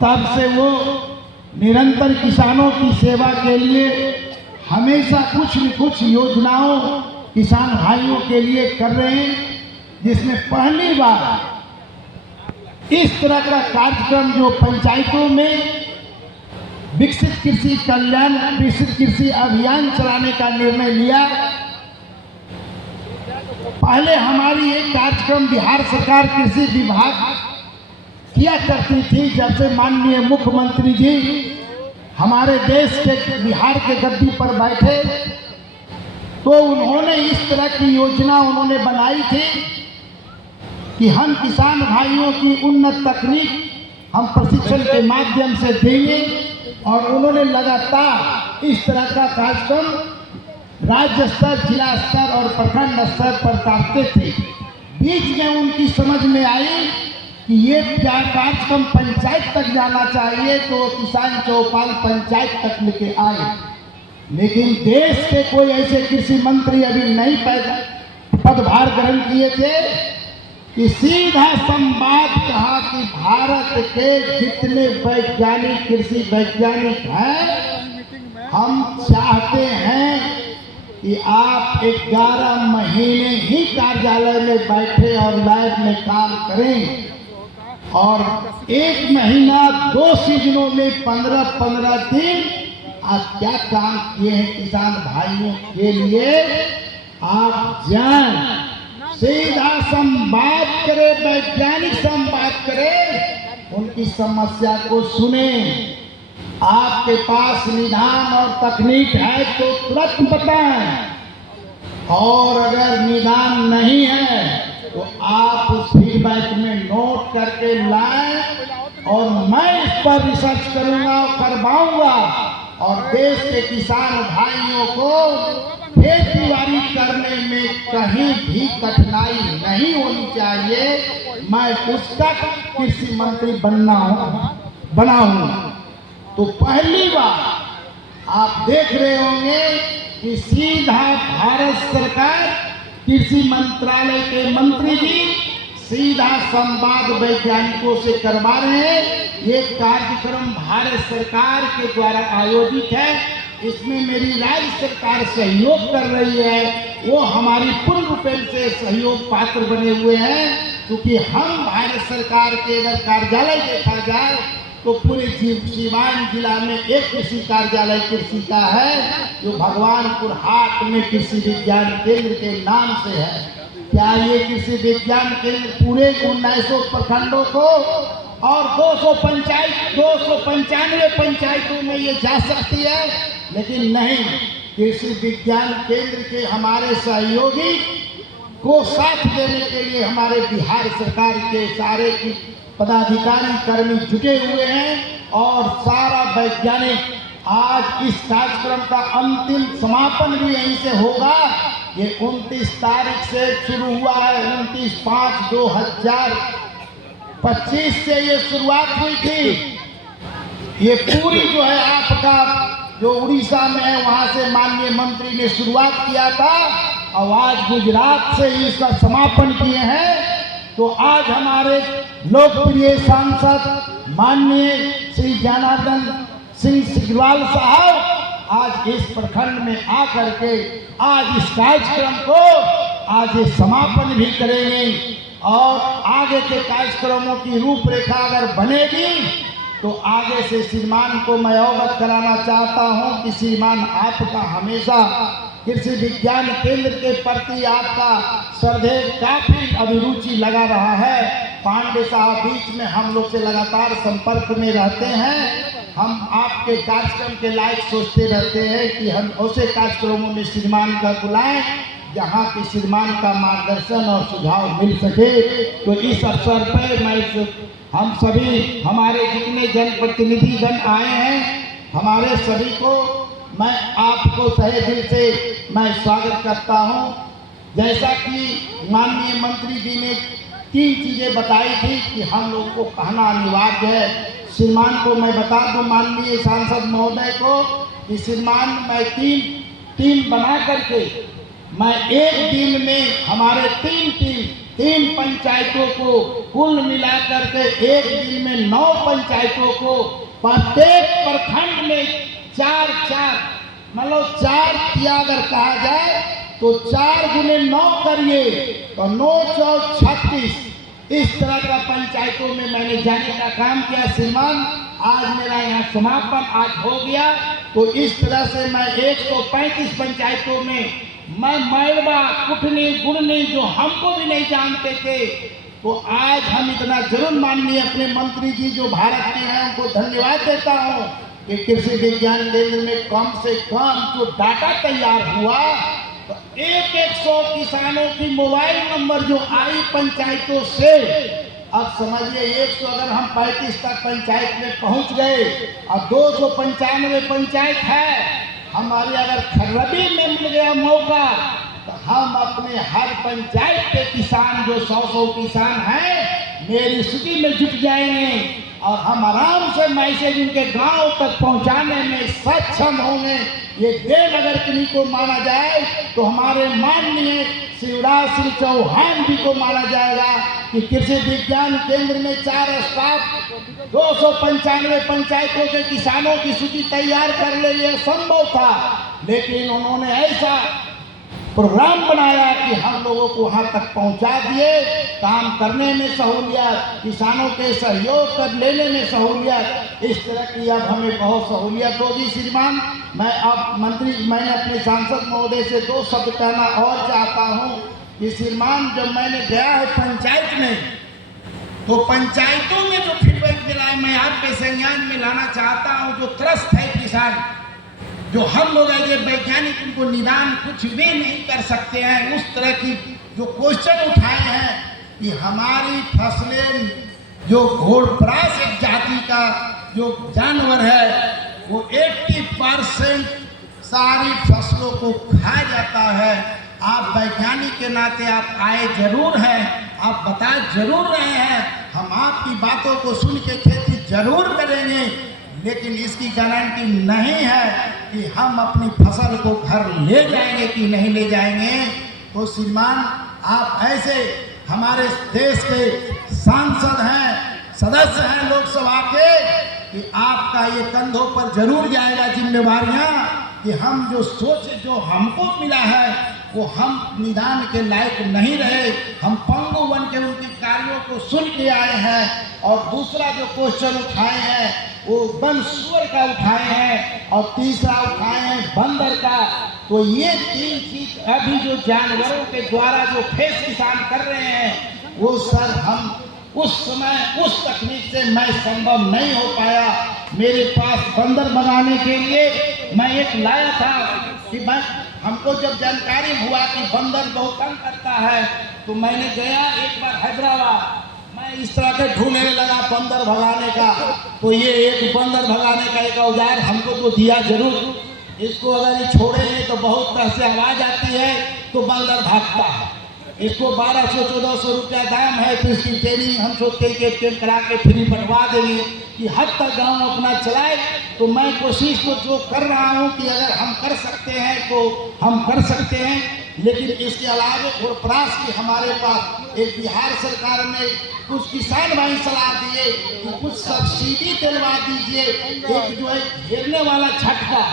तब से वो निरंतर किसानों की सेवा के लिए हमेशा कुछ न कुछ योजनाओं किसान भाइयों के लिए कर रहे हैं, जिसमें पहली बार इस तरह का कार्यक्रम जो पंचायतों में विकसित कृषि कल्याण विकसित कृषि अभियान चलाने का निर्णय लिया। पहले हमारी एक कार्यक्रम बिहार सरकार कृषि विभाग किया करती थी। जब से माननीय मुख्यमंत्री जी हमारे देश के बिहार के गद्दी पर बैठे तो उन्होंने इस तरह की योजना उन्होंने बनाई थी कि हम किसान भाइयों की उन्नत तकनीक हम प्रशिक्षण के माध्यम से देंगे, और उन्होंने लगातार इस तरह का कार्यक्रम राज्य स्तर, जिला स्तर और प्रखंड स्तर पर करते थे। बीच में उनकी समझ में आई कि ये क्या कार्यक्रम पंचायत तक जाना चाहिए, तो किसान चौपाल पंचायत तक लेके आए। लेकिन देश के कोई ऐसे कृषि मंत्री अभी नहीं पदभार ग्रहण किए थे कि सीधा संवाद कहा कि भारत के जितने वैज्ञानिक कृषि वैज्ञानिक हैं, हम चाहते हैं कि आप 11 महीने ही कार्यालय में बैठे और लैब में काम करें, और 1 महीना 2 सीजनों में 15-15 दिन आप क्या काम किए हैं किसान भाइयों के लिए, आप जान सीधा संवाद करें, वैज्ञानिक संवाद करें, उनकी समस्या को सुने। आपके पास निदान और तकनीक है तो तुरंत बताएं, और अगर निदान नहीं है तो आप उस फीडबैक में नोट करके लाएं, और मैं इस पर रिसर्च करूंगा, करवाऊंगा, और देश के किसान भाइयों को खेती बाड़ी करने में कहीं भी कठिनाई नहीं होनी चाहिए। मैं उसका कृषि मंत्री बना हूं। तो पहली बार आप देख रहे होंगे कि सीधा भारत सरकार कृषि मंत्रालय के मंत्री जी सीधा संवाद वैज्ञानिकों से करवा रहे हैं। ये कार्यक्रम भारत सरकार के द्वारा आयोजित है। इसमें मेरी राज्य सरकार सहयोग कर रही है, वो हमारी पूर्ण रूपेण से सहयोग पात्र बने हुए हैं, क्योंकि हम भारत सरकार के अगर कार्यालय देखा जाए तो पूरे सीवान जिला में एक कृषि कार्यालय कृषि का है, जो भगवानपुर हाट में कृषि विज्ञान केंद्र के नाम से है। क्या ये कृषि विज्ञान केंद्र पूरे 19 प्रखंडों को और 295 पंचायतों में ये जा सकती है? लेकिन नहीं, कृषि विज्ञान केंद्र के हमारे सहयोगी को साथ देने के लिए हमारे बिहार सरकार के सारे पदाधिकारी कर्मी जुटे हुए हैं, और सारा वैज्ञानिक आज इस कार्यक्रम का अंतिम समापन भी यहीं से होगा। ये 29 तारीख से शुरू हुआ है, 29/5/2025 से ये शुरुआत हुई थी। ये पूरी जो है आपका जो उड़ीसा में है वहाँ से माननीय मंत्री ने शुरुआत किया था, और आज गुजरात से ही इसका समापन किए हैं। तो आज हमारे लोकप्रिय सांसद माननीय श्री जनार्दन सिंह सिग्रीवाल साहब आज इस प्रखंड में आकर के आज इस कार्यक्रम को आज ये समापन भी करेंगे, और आगे के कार्यक्रमों की रूपरेखा अगर बनेगी तो आगे से श्रीमान को मैं अवगत कराना चाहता हूं कि श्रीमान आपका हमेशा कृषि विज्ञान केंद्र के प्रति आपका श्रद्धेय काफी अभिरुचि लगा रहा है। पांडे साहब बीच में हम लोग से लगातार संपर्क में रहते हैं। हम आपके कार्यक्रम के लायक सोचते रहते हैं कि हम ऐसे कार्यक्रमों में श्रीमान का बुलाएं जहाँ की श्रीमान का मार्गदर्शन और सुझाव मिल सके। तो इस अवसर पर मैं हम सभी हमारे जितने जनप्रतिनिधिगण आए हैं, हमारे सभी को मैं आपको तहे दिल से मैं स्वागत करता हूं। जैसा कि माननीय मंत्री जी ने 3 चीज़ें बताई थी कि हम लोगों को कहना अनिवार्य है। श्रीमान को मैं बता दूं, माननीय सांसद महोदय को, कि श्रीमान मैं टीम बना करके मैं एक दिन में हमारे 3 3 पंचायतों को कुल मिलाकर के एक दिन में 9 पंचायतों को प्रत्येक प्रखंड में 4-4 मतलब 4 किया अगर कहा जाए तो 4 गुने 9 करिए तो 9 चौक 36 इस तरह का पंचायतों में मैंने जाने का काम किया। श्रीमान आज मेरा यहाँ समापन आज हो गया, तो इस तरह से मैं 135 पंचायतों में मैं मैलवा कुटनी गुड़नी जो हमको भी नहीं जानते थे, तो आज हम इतना जरूर माननीय अपने मंत्री जी जो भारत के हैं उनको धन्यवाद देता हूँ कि कृषि विज्ञान केंद्र में कम से कम जो डाटा तैयार हुआ तो 100 किसानों की मोबाइल नंबर जो आई पंचायतों से, अब समझिए 100 अगर हम 35 तक पंचायत में पहुंच गए और 295 पंचायत है हमारे, अगर खर्रबी में मिल गया मौका तो हम अपने हर पंचायत के किसान जो 100 किसान हैं मेरी सूची में जुट जाएंगे और हम आराम से मैसेज उनके गांव तक पहुंचाने में सक्षम होंगे। ये देन अगर किन्हीं को माना जाए तो हमारे माननीय शिवराज सिंह चौहान जी को माना जाएगा कि कृषि विज्ञान केंद्र में 4 स्टाफ 295 पंचायतों के किसानों की सूची तैयार कर ले, ये संभव था, लेकिन उन्होंने ऐसा प्रोग्राम बनाया कि हम लोगों को वहां तक पहुंचा दिए। काम करने में सहूलियत, किसानों के सहयोग कर लेने में सहूलियत, इस तरह की अब हमें बहुत सहूलियत होगी। श्रीमान मैं मैंने अपने सांसद महोदय से 2 शब्द कहना और चाहता हूं कि श्रीमान जब मैंने गया है पंचायत में तो पंचायतों में जो फीडबैक मिला है मैं आपके संज्ञान में लाना चाहता हूं। जो त्रस्त है किसान, जो हम लोग ऐसे वैज्ञानिक उनको निदान कुछ भी नहीं कर सकते हैं, उस तरह की जो क्वेश्चन उठाए हैं कि हमारी फसलें जो घोड़प्रास एक जाति का जो जानवर है वो 80% सारी फसलों को खा जाता है। आप वैज्ञानिक के नाते आप आए जरूर हैं, आप बता जरूर रहे हैं, हम आपकी बातों को सुन के खेती जरूर करेंगे, लेकिन इसकी गारंटी नहीं है कि हम अपनी फसल को घर ले जाएंगे कि नहीं ले जाएंगे। तो श्रीमान आप ऐसे हमारे देश के सांसद हैं, सदस्य हैं लोकसभा के, कि आपका ये कंधों पर जरूर जाएगा जिम्मेवारियां कि हम जो सोच जो हमको मिला है वो हम निदान के लायक नहीं रहे, हम पंगु बन के उनके कार्यों को सुन के आए हैं। और दूसरा जो क्वेश्चन उठाए हैं वो वन सुअर का उठाए हैं और तीसरा उठाए हैं बंदर का। तो ये 3 चीज अभी जो जानवरों के द्वारा जो फेस किसान कर रहे हैं वो सर हम उस समय उस तकनीक से मैं संभव नहीं हो पाया। मेरे पास बंदर भगाने के लिए मैं एक लाया था कि मैं हमको जब जानकारी हुआ कि बंदर बहुत तंग करता है तो मैंने गया एक बार हैदराबाद, मैं इस तरह के ढूंढने लगा बंदर भगाने का। तो ये एक बंदर भगाने का एक औजार हमको तो दिया जरूर, इसको अगर ये छोड़ेंगे तो बहुत तरह से आवाज आती है तो बंदर भागता है। इसको 1200-1400 रुपया दाम है, तो इसकी ट्रेनिंग हम सोचते हैं कि ट्रेन करा के फ्री बनवा देंगे कि हद तक गाँव अपना चलाए। तो मैं कोशिश तो जो कर रहा हूँ कि अगर हम कर सकते हैं तो हम कर सकते हैं, लेकिन इसके अलावा घोड़प्रास की हमारे पास एक बिहार सरकार ने कुछ किसान भाई सलाह दिए कि कुछ सब्सिडी दिलवा दीजिए, एक जो है घेरने वाला झटका,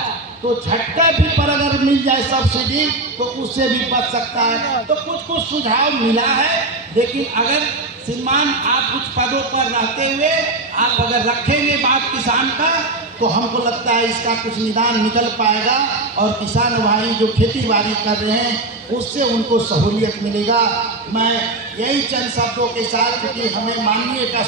तो झटका भी पर अगर मिल जाए सब्सिडी तो उससे भी बच सकता है। तो कुछ सुझाव मिला है, लेकिन अगर श्रीमान आप कुछ पदों पर रहते हुए आप अगर रखेंगे बात किसान का तो हमको लगता है इसका कुछ निदान निकल पाएगा और किसान भाई जो खेती बाड़ी कर रहे हैं उससे उनको सहूलियत मिलेगा। मैं यही चंद शब्दों के साथ, क्योंकि हमें माननीय का